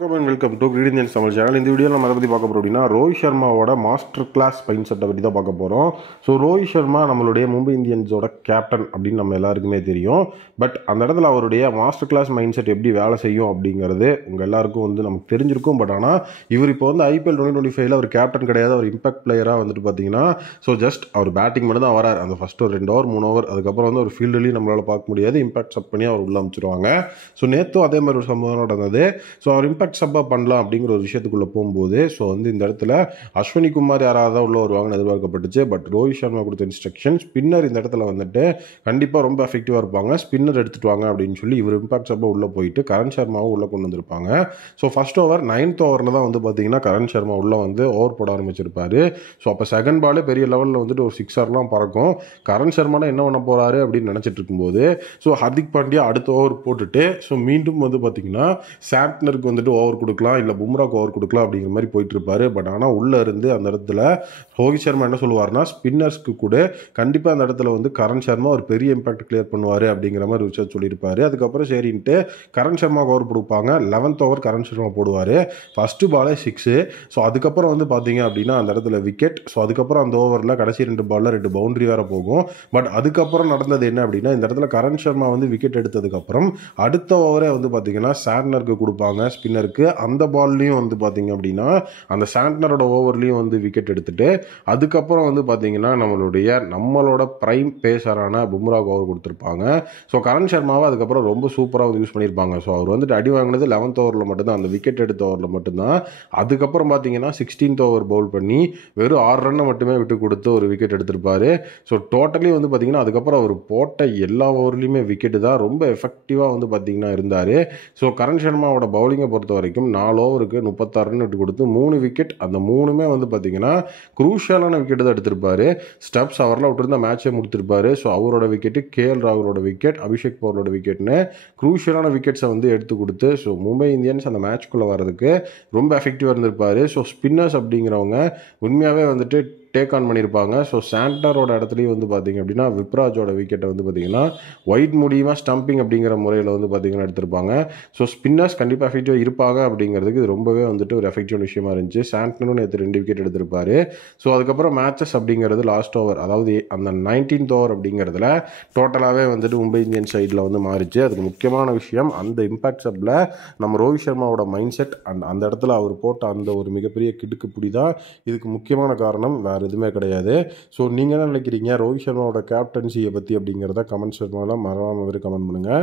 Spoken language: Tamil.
Welcome to great Indians Tamil channel. இந்த வீடியோ நம்ம அதை பற்றி பார்க்க போகிறோம் அப்படின்னா ரோஹித் சர்மாவோட மாஸ்டர் கிளாஸ் மைண்ட் செட்டை பற்றி தான் பார்க்க போகிறோம். ஸோ ரோஹித் சர்மா நம்மளுடைய மும்பை இந்தியன்ஸோட கேப்டன் அப்படின்னு நம்ம எல்லாருக்குமே தெரியும். பட் அந்த இடத்துல அவருடைய மாஸ்டர் கிளாஸ் மைண்ட் செட் எப்படி வேலை செய்யும் அப்படிங்கிறது உங்கள் எல்லாருக்கும் நமக்கு தெரிஞ்சிருக்கும். பட் ஆனால் இவர் இப்போ ஐபிஎல் 2025 அவர் கேப்டன் கிடையாது, அவர் இம்பாக்ட் பிளேயராக பார்த்தீங்கன்னா ஜஸ்ட் அவர் பேட்டிங் மட்டும் தான் வரார். அந்த ஃபர்ஸ்ட் ஒரு 2 ஓவர் 3 ஓவர் அதுக்கப்புறம் ஒரு ஃபீல்டுலையும் நம்மளால் பார்க்க முடியாது. இம்பாக்ட் சப் பண்ணி அவர் உள்ள அமைச்சிருவாங்க. ஸோ நேற்றும் அதே மாதிரி ஒரு சம்பவம் நடந்தது. ஸோ அவர் இம்பாக்ட் சப்பா பண்ணலாம் அப்படிங்கிற ஒரு விஷயத்துக்குள்ளே போகும்போது இந்த இடத்துல அஸ்வினி குமார் யாராவது தான் உள்ள வருவாங்கன்னு எதிர்பார்க்கப்பட்டுச்சு. பட் ரோஹித் சர்மா கொடுத்த இன்ஸ்ட்ரக்ஷன் ஸ்பின்னர் இந்த இடத்துல கண்டிப்பாக ரொம்ப எஃபெக்டிவாக இருப்பாங்க, ஸ்பின்னர் எடுத்துட்டு வாங்க அப்படின்னு சொல்லி இவர் இம்பாக்ட் சப்பா உள்ளே போயிட்டு கரண் சர்மாவும் உள்ளே கொண்டு வந்திருப்பாங்க. ஸோ ஃபர்ஸ்ட் ஓவர் 9th ஓவரில் தான் பார்த்தீங்கன்னா கரண் சர்மா உள்ளே ஓவர் போட ஆரம்பிச்சிருப்பாரு. ஸோ அப்போ செகண்ட் பாலே பெரிய லெவலில் ஒரு சிக்ஸர்லாம் பறக்கும். கரண் சர்மா என்ன பண்ண போறாரு அப்படின்னு நினச்சிட்டு இருக்கும்போது ஹர்திக் பாண்டியா அடுத்த ஓவர் போட்டுட்டு மீண்டும் பார்த்தீங்கன்னா சாண்ட்னருக்கு ஓவர் கொடுக்கலாம், இல்லை பும்ராக்கு ஓவர் கொடுக்கலாம் அப்படிங்கிற மாதிரி போயிட்டு இருப்பாரு. பட் ஆனால் உள்ள இருந்து அந்த இடத்துல ரோஹித் சர்மா என்ன சொல்லுவார்னா ஸ்பின்னர்ஸ்க்கு கூட கண்டிப்பாக அந்த இடத்துல கரண் சர்மா ஒரு பெரிய இம்பாக்ட் கிளியர் பண்ணுவார் அப்படிங்கிற மாதிரி ஒரு விஷயம் சொல்லியிருப்பாரு. அதுக்கப்புறம் சரின்ட்டு கரண் சர்மாவுக்கு ஓவர் கொடுப்பாங்க. 11th ஓவர் கரண் சர்மா போடுவார். ஃபர்ஸ்ட் பாலே 6. ஸோ அதுக்கப்புறம் பார்த்தீங்க அப்படின்னா அந்த இடத்துல விக்கெட். ஸோ அதுக்கப்புறம் அந்த ஓவரில் கடைசி 2 பாலில் 2 பவுண்டரி வேற போகும். பட் அதுக்கப்புறம் நடந்தது என்ன அப்படின்னா இந்த இடத்துல கரண் சர்மா விக்கெட் எடுத்ததுக்கப்புறம் அடுத்த ஓவரே பார்த்தீங்கன்னா சாண்ட்னருக்கு கொடுப்பாங்க ஸ்பின்னருக்கு. அந்த பால்லையும் பார்த்தீங்க அப்படின்னா அந்த சாண்ட்னரோட ஓவர்லையும் விக்கெட் எடுத்துட்டு அதுக்கப்புறம் பார்த்தீங்கன்னா நம்மளோட பிரைம் பேசரான பும்ராக்கு ஓவர் கொடுத்துருப்பாங்க. ஸோ கரண் சர்மாவை அதுக்கப்புறம் ரொம்ப சூப்பராக யூஸ் பண்ணியிருப்பாங்க. ஸோ அவர் அடி வாங்கினது 11th ஓவரில் மட்டும்தான், அந்த விக்கெட் எடுத்த ஓவரில் மட்டும்தான். அதுக்கப்புறம் பார்த்தீங்கன்னா 16th ஓவர் பவுல் பண்ணி வெறும் 6 ரன்னை மட்டுமே விட்டு கொடுத்து ஒரு விக்கெட் எடுத்திருப்பாரு. ஸோ டோட்டலி பார்த்தீங்கன்னா அதுக்கப்புறம் அவர் போட்ட எல்லா ஓவர்லையுமே விக்கெட்டு தான், ரொம்ப எஃபெக்டிவாக பார்த்தீங்கன்னா இருந்தார். ஸோ கரண் சர்மாவோட பவுலிங்கை பொறுத்த வரைக்கும் 4 ஓவருக்கு 36 ரன் விட்டு கொடுத்து 3 விக்கெட், அந்த 3மே பார்த்தீங்கன்னா குரூஷியலான விக்கெட் தான் எடுத்திருப்பாரு. ஸ்டப்ஸ் அவரெல்லாம் விட்டுருந்தா மேட்சே முடித்திருப்பாரு. ஸோ அவரோட விக்கெட்டு, கேஎல் ராகுலோட விக்கெட், அபிஷேக் பவரோட விக்கெட்னு குரூஷியலான விக்கெட்ஸை எடுத்து கொடுத்து மும்பை இந்தியன்ஸ் அந்த மேட்ச்குள்ளே வர்றதுக்கு ரொம்ப எஃபெக்டிவாக இருந்திருப்பாரு. ஸோ ஸ்பின்னர்ஸ் அப்படிங்கிறவங்க உண்மையாகவே டேக் ஆன் பண்ணியிருப்பாங்க. ஸோ சாண்டரோட இடத்துலையும் பார்த்தீங்க அப்படின்னா விப்ராஜோட விக்கெட்டை பார்த்தீங்கன்னா ஒயிட் மூலியமாக ஸ்டம்பிங் அப்படிங்கிற முறையில் பார்த்தீங்கன்னா எடுத்திருப்பாங்க. ஸோ ஸ்பின்னர்ஸ் கண்டிப்பாக எஃபெக்டிவாக இருப்பாங்க அப்படிங்கிறதுக்கு இது ரொம்பவே ஒரு எஃபெக்டிவான விஷயமா இருந்துச்சு. சாண்ட்னரும் நேற்று 2 விக்கெட் எடுத்திருப்பாரு. ஸோ அதுக்கப்புறம் மேட்சஸ் அப்படிங்கிறது லாஸ்ட் ஓவர், அதாவது அந்த 19th ஓவர் அப்படிங்கிறதுல டோட்டலாகவே மும்பை இந்தியன்ஸ் சைடில் மாறிச்சு. அதுக்கு முக்கியமான விஷயம் அந்த இம்பாக்ட் சப்பில் நம்ம ரோஹித் சர்மாவோட மைண்ட் செட் அந்த இடத்துல அவர் போட்ட அந்த ஒரு மிகப்பெரிய கிடுக்கு புடி தான் இதுக்கு முக்கியமான காரணம், வேறு எதுவுமே கிடையாது. ஸோ நீங்கள் என்ன நினைக்கிறீங்க ரோஹித் சர்மாவோட கேப்டன்சியை பற்றி அப்படிங்கிறத கமெண்ட்ஸ் மறக்காமல் கமெண்ட் பண்ணுங்கள்.